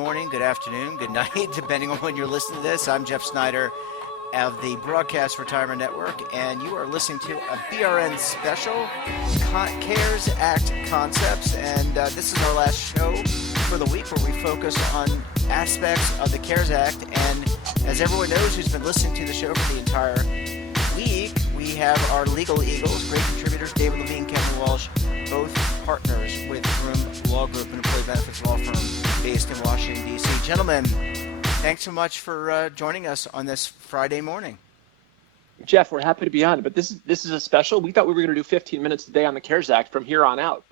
morning, good afternoon, good night, depending on when you're listening to this. I'm Jeff Snyder of the Broadcast Retirement Network, and you are listening to a BRN special, CARES Act Concepts. And this is our last show for the week where we focus on aspects of the CARES Act. And as everyone knows who's been listening to the show for the entire week, we have our legal eagles, great contributors, David Levine, Kevin Walsh, both partners with Groom Law Group, an employee benefits law firm based in Washington, D.C. Gentlemen, thanks so much for joining us on this Friday morning. Jeff, we're happy to be on, but this is a special. We thought we were going to do 15 minutes a day on the CARES Act from here on out.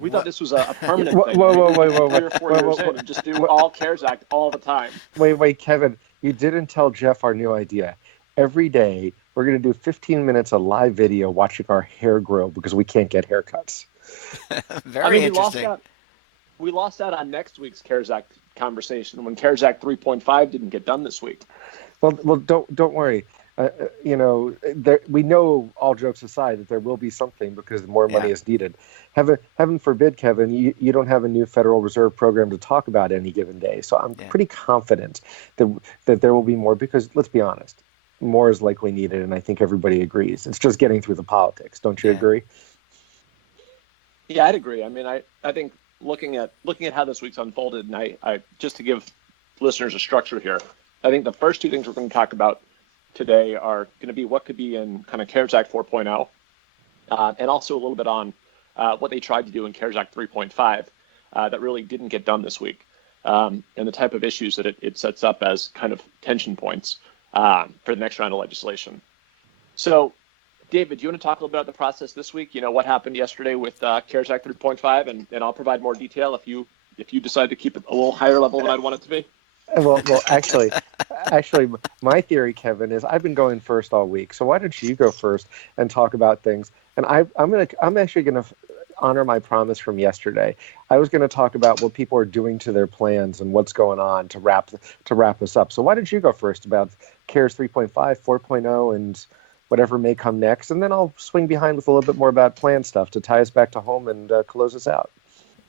We thought this was a permanent thing. Whoa. 3 or 4 years in, and just do all CARES Act all the time. Wait, Kevin, you didn't tell Jeff our new idea. Every day, we're going to do 15 minutes of live video watching our hair grow because we can't get haircuts. Very interesting. We lost out on next week's CARES Act conversation when CARES Act 3.5 didn't get done this week. Well, don't worry. We know, all jokes aside, that there will be something because more money is needed. Heaven forbid, Kevin, you don't have a new Federal Reserve program to talk about any given day. So I'm pretty confident that there will be more because, let's be honest, more is likely needed, and I think everybody agrees. It's just getting through the politics. Don't you agree? Yeah, I'd agree. I mean, I think looking at how this week's unfolded, and I just to give listeners a structure here, I think the first two things we're going to talk about today are going to be what could be in kind of CARES Act 4.0, and also a little bit on what they tried to do in CARES Act 3.5 that really didn't get done this week, and the type of issues that it sets up as kind of tension points for the next round of legislation. So, David, do you want to talk a little bit about the process this week? You know, what happened yesterday with CARES Act 3.5, and I'll provide more detail if you decide to keep it a little higher level than I'd want it to be. Well, actually, my theory, Kevin, is I've been going first all week. So why don't you go first and talk about things? And I'm actually going to honor my promise from yesterday. I was going to talk about what people are doing to their plans and what's going on to wrap us up. So why don't you go first about CARES 3.5, 4.0, and whatever may come next, and then I'll swing behind with a little bit more about plan stuff to tie us back to home and close us out.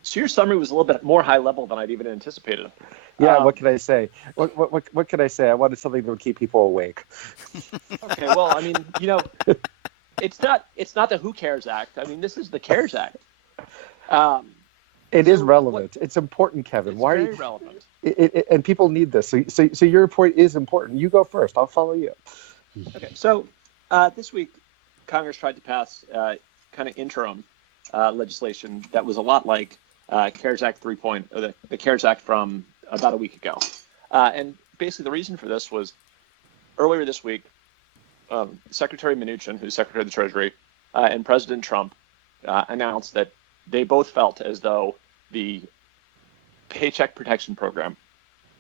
So your summary was a little bit more high level than I'd even anticipated. Yeah, what can I say? What can I say? I wanted something that would keep people awake. Okay, well, I mean, it's not the Who Cares Act. I mean, this is the CARES Act. It is relevant. It's important, Kevin. It's very relevant. And people need this. So your point is important. You go first. I'll follow you. Okay, so this week, Congress tried to pass kind of interim legislation that was a lot like CARES Act 3.0, or the CARES Act from about a week ago. And basically the reason for this was earlier this week, Secretary Mnuchin, who's Secretary of the Treasury, and President Trump announced that they both felt as though the Paycheck Protection Program,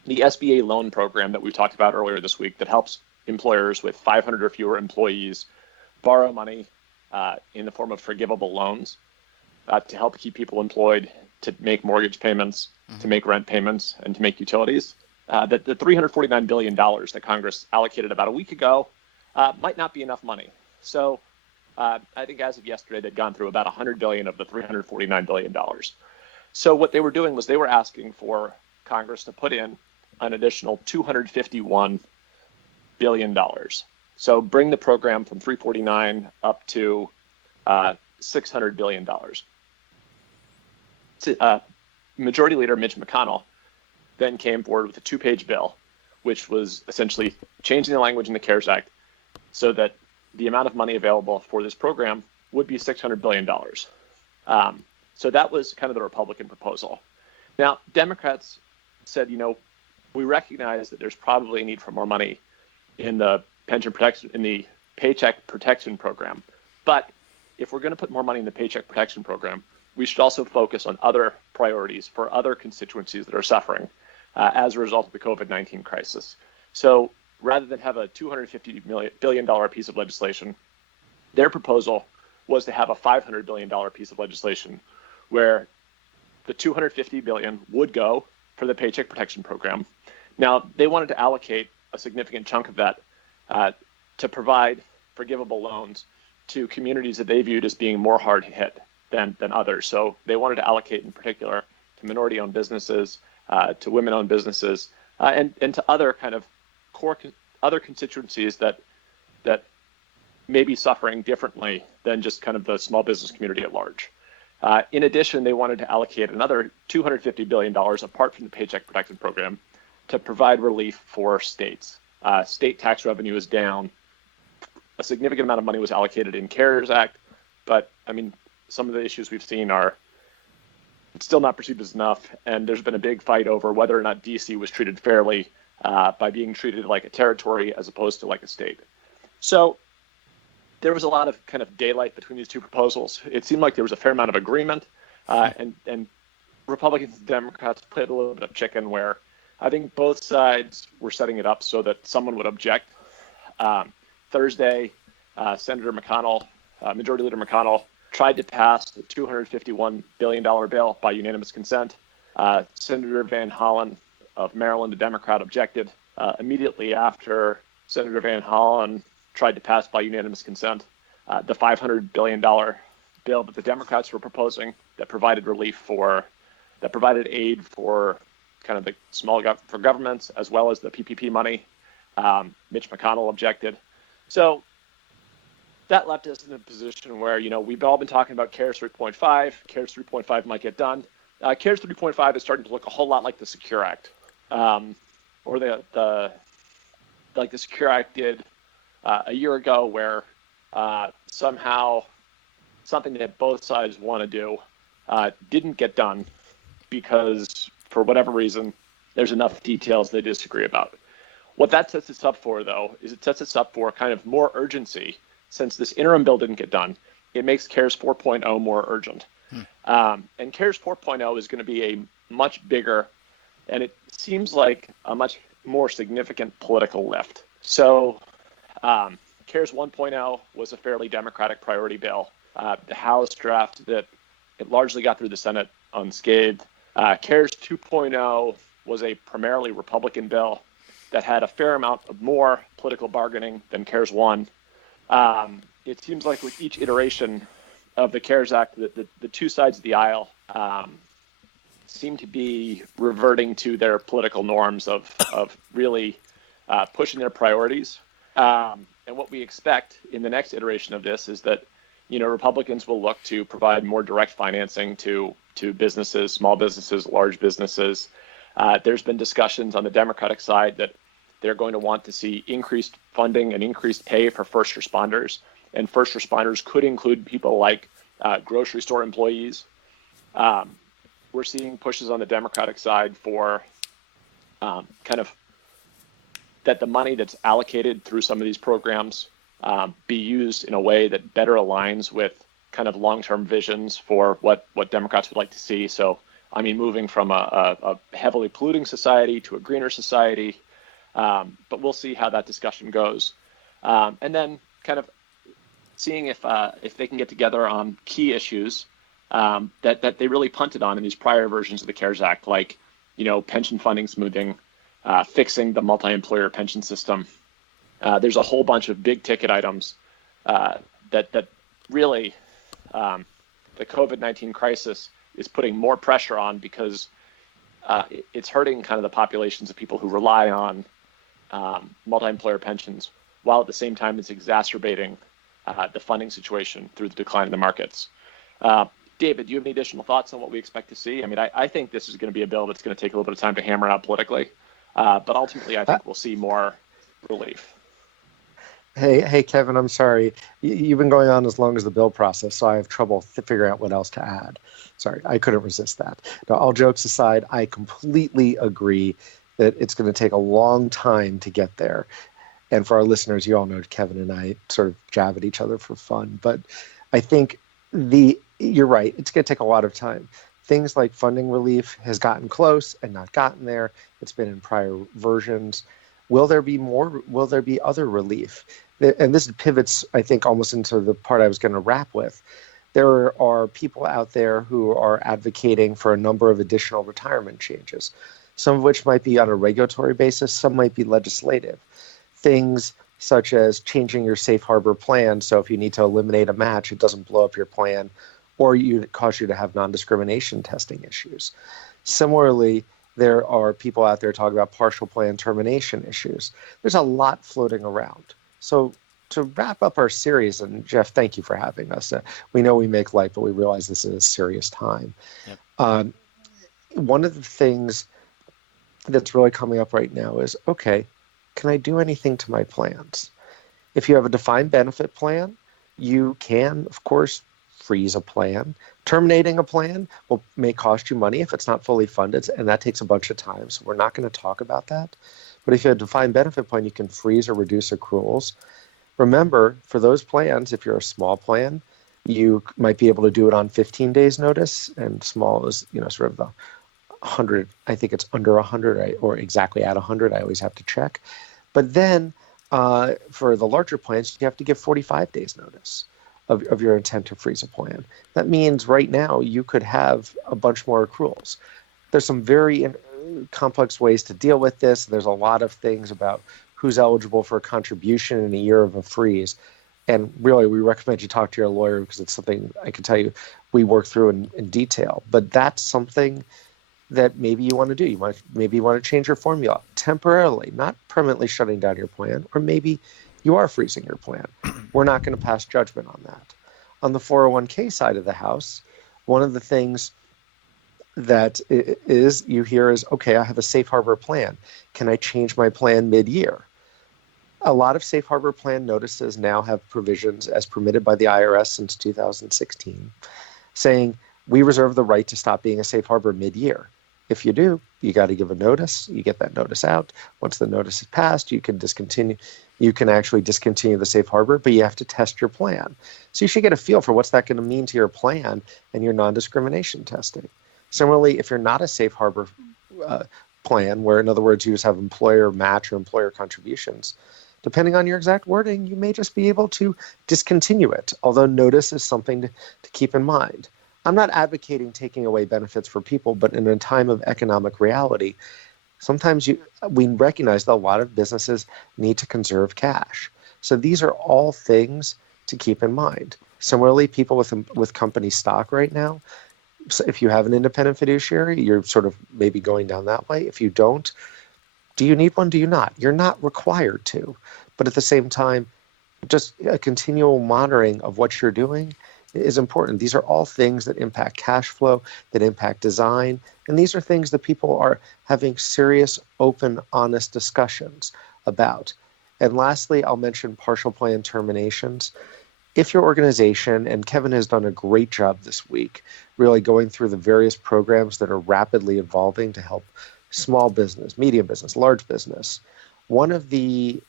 the SBA loan program that we talked about earlier this week that helps employers with 500 or fewer employees borrow money in the form of forgivable loans to help keep people employed, to make mortgage payments, to make rent payments, and to make utilities. That the $349 billion that Congress allocated about a week ago might not be enough money. So I think as of yesterday, they'd gone through about $100 billion of the $349 billion. So what they were doing was they were asking for Congress to put in an additional $251 billion. So bring the program from 349 up to $600 billion. Majority Leader Mitch McConnell then came forward with a 2-page bill, which was essentially changing the language in the CARES Act so that the amount of money available for this program would be $600 billion. So that was kind of the Republican proposal. Now, Democrats said, we recognize that there's probably a need for more money in the pension protection, in the Paycheck Protection Program. But if we're going to put more money in the Paycheck Protection Program, we should also focus on other priorities for other constituencies that are suffering as a result of the COVID-19 crisis. So rather than have a $250 billion piece of legislation, their proposal was to have a $500 billion piece of legislation where the $250 billion would go for the Paycheck Protection Program. Now, they wanted to allocate a significant chunk of that to provide forgivable loans to communities that they viewed as being more hard hit than others. So they wanted to allocate in particular to minority-owned businesses, to women-owned businesses, and to other kind of other constituencies that may be suffering differently than just kind of the small business community at large. In addition, they wanted to allocate another $250 billion apart from the Paycheck Protection Program to provide relief for states. State tax revenue is down. A significant amount of money was allocated in CARES Act, but I mean, some of the issues we've seen are still not perceived as enough, and there's been a big fight over whether or not DC was treated fairly by being treated like a territory as opposed to like a state. So there was a lot of kind of daylight between these two proposals. It seemed like there was a fair amount of agreement, and Republicans and Democrats played a little bit of chicken where I think both sides were setting it up so that someone would object. Thursday, Senator McConnell, Majority Leader McConnell, tried to pass the $251 billion bill by unanimous consent. Senator Van Hollen of Maryland, a Democrat, objected. Immediately after Senator Van Hollen tried to pass by unanimous consent the $500 billion bill that the Democrats were proposing that provided aid for kind of the for governments as well as the PPP money. Mitch McConnell objected. So that left us in a position where, we've all been talking about CARES 3.5. CARES 3.5 might get done. CARES 3.5 is starting to look a whole lot like the Secure Act, or the Secure Act did a year ago, where somehow something that both sides want to do didn't get done because, for whatever reason, there's enough details they disagree about. What that sets us up for, though, is it sets us up for kind of more urgency. Since this interim bill didn't get done, it makes CARES 4.0 more urgent. And CARES 4.0 is going to be a much bigger, and it seems like a much more significant political lift. So CARES 1.0 was a fairly Democratic priority bill. The House drafted it. It largely got through the Senate unscathed. CARES 2.0 was a primarily Republican bill that had a fair amount of more political bargaining than CARES 1. It seems like with each iteration of the CARES Act, the two sides of the aisle seem to be reverting to their political norms of really pushing their priorities. And what we expect in the next iteration of this is that, Republicans will look to provide more direct financing to businesses, small businesses, large businesses. There's been discussions on the Democratic side that they're going to want to see increased funding and increased pay for first responders. And first responders could include people like grocery store employees. We're seeing pushes on the Democratic side for kind of that the money that's allocated through some of these programs be used in a way that better aligns with kind of long-term visions for what Democrats would like to see. So, I mean, moving from a heavily polluting society to a greener society. But we'll see how that discussion goes. And then kind of seeing if they can get together on key issues that they really punted on in these prior versions of the CARES Act, like, pension funding smoothing, fixing the multi-employer pension system. There's a whole bunch of big ticket items that really the COVID-19 crisis is putting more pressure on because it's hurting kind of the populations of people who rely on multi-employer pensions, while at the same time it's exacerbating the funding situation through the decline in the markets. David, do you have any additional thoughts on what we expect to see? I mean, I think this is going to be a bill that's going to take a little bit of time to hammer out politically, but ultimately I think we'll see more relief. Hey, Kevin, I'm sorry. You've been going on as long as the bill process, so I have trouble figuring out what else to add. Sorry, I couldn't resist that. Now, all jokes aside, I completely agree that it's going to take a long time to get there. And for our listeners, you all know Kevin and I sort of jab at each other for fun. But I think you're right. It's going to take a lot of time. Things like funding relief has gotten close and not gotten there. It's been in prior versions. Will there be more? Will there be other relief? And this pivots, I think, almost into the part I was going to wrap with. There are people out there who are advocating for a number of additional retirement changes, some of which might be on a regulatory basis, some might be legislative. Things such as changing your safe harbor plan, so if you need to eliminate a match, it doesn't blow up your plan, or cause you to have non-discrimination testing issues. Similarly, There are people out there talking about partial plan termination issues. There's a lot floating around. So to wrap up our series, and Jeff, thank you for having us. We know we make light, but we realize this is a serious time. Yep. One of the things that's really coming up right now is, okay, can I do anything to my plans? If you have a defined benefit plan, you can, of course, freeze a plan. Terminating a plan may cost you money if it's not fully funded, and that takes a bunch of time, so we're not going to talk about that. But if you have a defined benefit plan, you can freeze or reduce accruals. Remember, for those plans, if you're a small plan, you might be able to do it on 15 days notice, and small is, sort of the 100, I think it's under 100 or exactly at 100. I always have to check. But then for the larger plans, you have to give 45 days notice of your intent to freeze a plan. That means right now you could have a bunch more accruals. There's some very complex ways to deal with this. There's a lot of things about who's eligible for a contribution in a year of a freeze. And really, we recommend you talk to your lawyer because it's something I can tell you we work through in detail. But that's something that maybe you want to do. Maybe you want to change your formula temporarily, not permanently shutting down your plan, or maybe you are freezing your plan. We're not going to pass judgment on that. On the 401k side of the house, one of the things that you hear is, okay, I have a safe harbor plan. Can I change my plan mid-year? A lot of safe harbor plan notices now have provisions as permitted by the IRS since 2016, saying we reserve the right to stop being a safe harbor mid-year. If you do, you got to give a notice. You get that notice out. Once the notice is passed, you can discontinue. You can actually discontinue the safe harbor, but you have to test your plan. So you should get a feel for what's that going to mean to your plan and your non-discrimination testing. Similarly, if you're not a safe harbor plan, where in other words you just have employer match or employer contributions, depending on your exact wording, you may just be able to discontinue it, although notice is something to keep in mind. I'm not advocating taking away benefits for people, but in a time of economic reality, sometimes we recognize that a lot of businesses need to conserve cash. So these are all things to keep in mind. Similarly, people with company stock right now, so if you have an independent fiduciary, you're sort of maybe going down that way. If you don't, do you need one? Do you not? You're not required to. But at the same time, just a continual monitoring of what you're doing is important. These are all things that impact cash flow, that impact design, and these are things that people are having serious, open, honest discussions about. And lastly, I'll mention partial plan terminations. If your organization, and Kevin has done a great job this week, really going through the various programs that are rapidly evolving to help small business, medium business, large business, one of the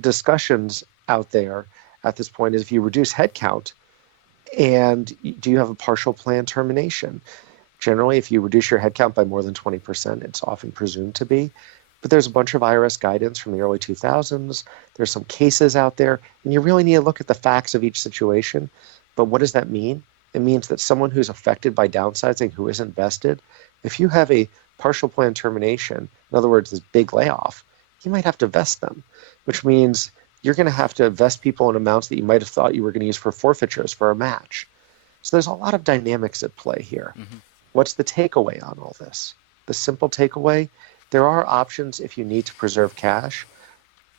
discussions out there at this point is if you reduce headcount, and do you have a partial plan termination? Generally, if you reduce your headcount by more than 20%, it's often presumed to be. But there's a bunch of IRS guidance from the early 2000s. There's some cases out there, and you really need to look at the facts of each situation. But what does that mean? It means that someone who's affected by downsizing, who isn't vested, if you have a partial plan termination, in other words, this big layoff, you might have to vest them, which means you're going to have to vest people in amounts that you might have thought you were going to use for forfeitures for a match. So there's a lot of dynamics at play here. Mm-hmm. What's the takeaway on all this? The simple takeaway, there are options if you need to preserve cash.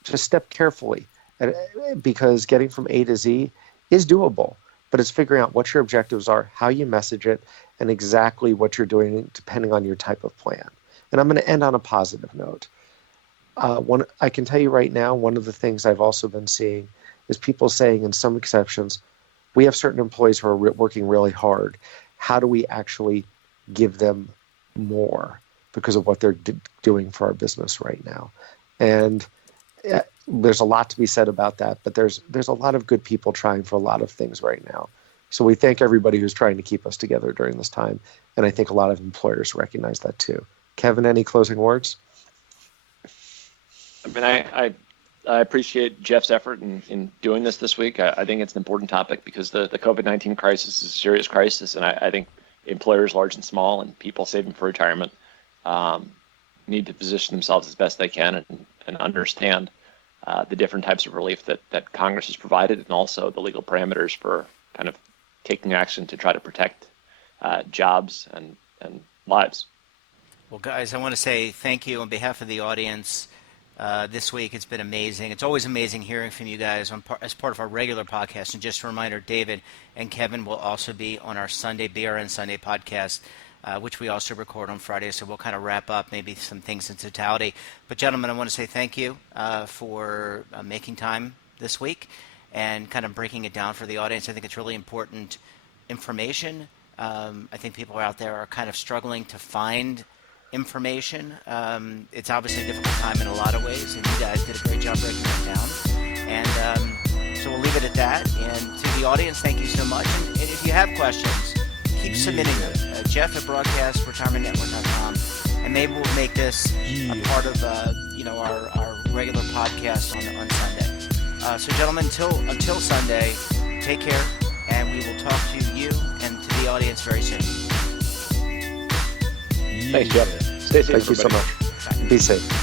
Just step carefully, because getting from A to Z is doable, but it's figuring out what your objectives are, how you message it, and exactly what you're doing depending on your type of plan. And I'm going to end on a positive note. I can tell you right now, one of the things I've also been seeing is people saying, in some exceptions, we have certain employees who are working really hard. How do we actually give them more because of what they're doing for our business right now? And there's a lot to be said about that, but there's a lot of good people trying for a lot of things right now. So we thank everybody who's trying to keep us together during this time, and I think a lot of employers recognize that too. Kevin, any closing words? I mean, I appreciate Jeff's effort in doing this week. I think it's an important topic because the COVID-19 crisis is a serious crisis, and I think employers large and small and people saving for retirement need to position themselves as best they can and understand the different types of relief that Congress has provided, and also the legal parameters for kind of taking action to try to protect jobs and lives. Well, guys, I want to say thank you on behalf of the audience. This week, it's been amazing. It's always amazing hearing from you guys as part of our regular podcast. And just a reminder, David and Kevin will also be on our Sunday, BRN Sunday podcast, which we also record on Friday. So we'll kind of wrap up maybe some things in totality. But gentlemen, I want to say thank you for making time this week and kind of breaking it down for the audience. I think it's really important information. I think people out there are kind of struggling to find information. It's obviously a difficult time in a lot of ways, and you guys did a great job breaking it down. And so we'll leave it at that. And to the audience, thank you so much. And if you have questions, keep submitting them. Jeff at broadcastretirementnetwork.com, and maybe we'll make this a part of our regular podcast on Sunday. So, gentlemen, until Sunday, take care, and we will talk to you and to the audience very soon. Thanks, Jeff. Stay safe, Thank you so everybody. much. Be safe.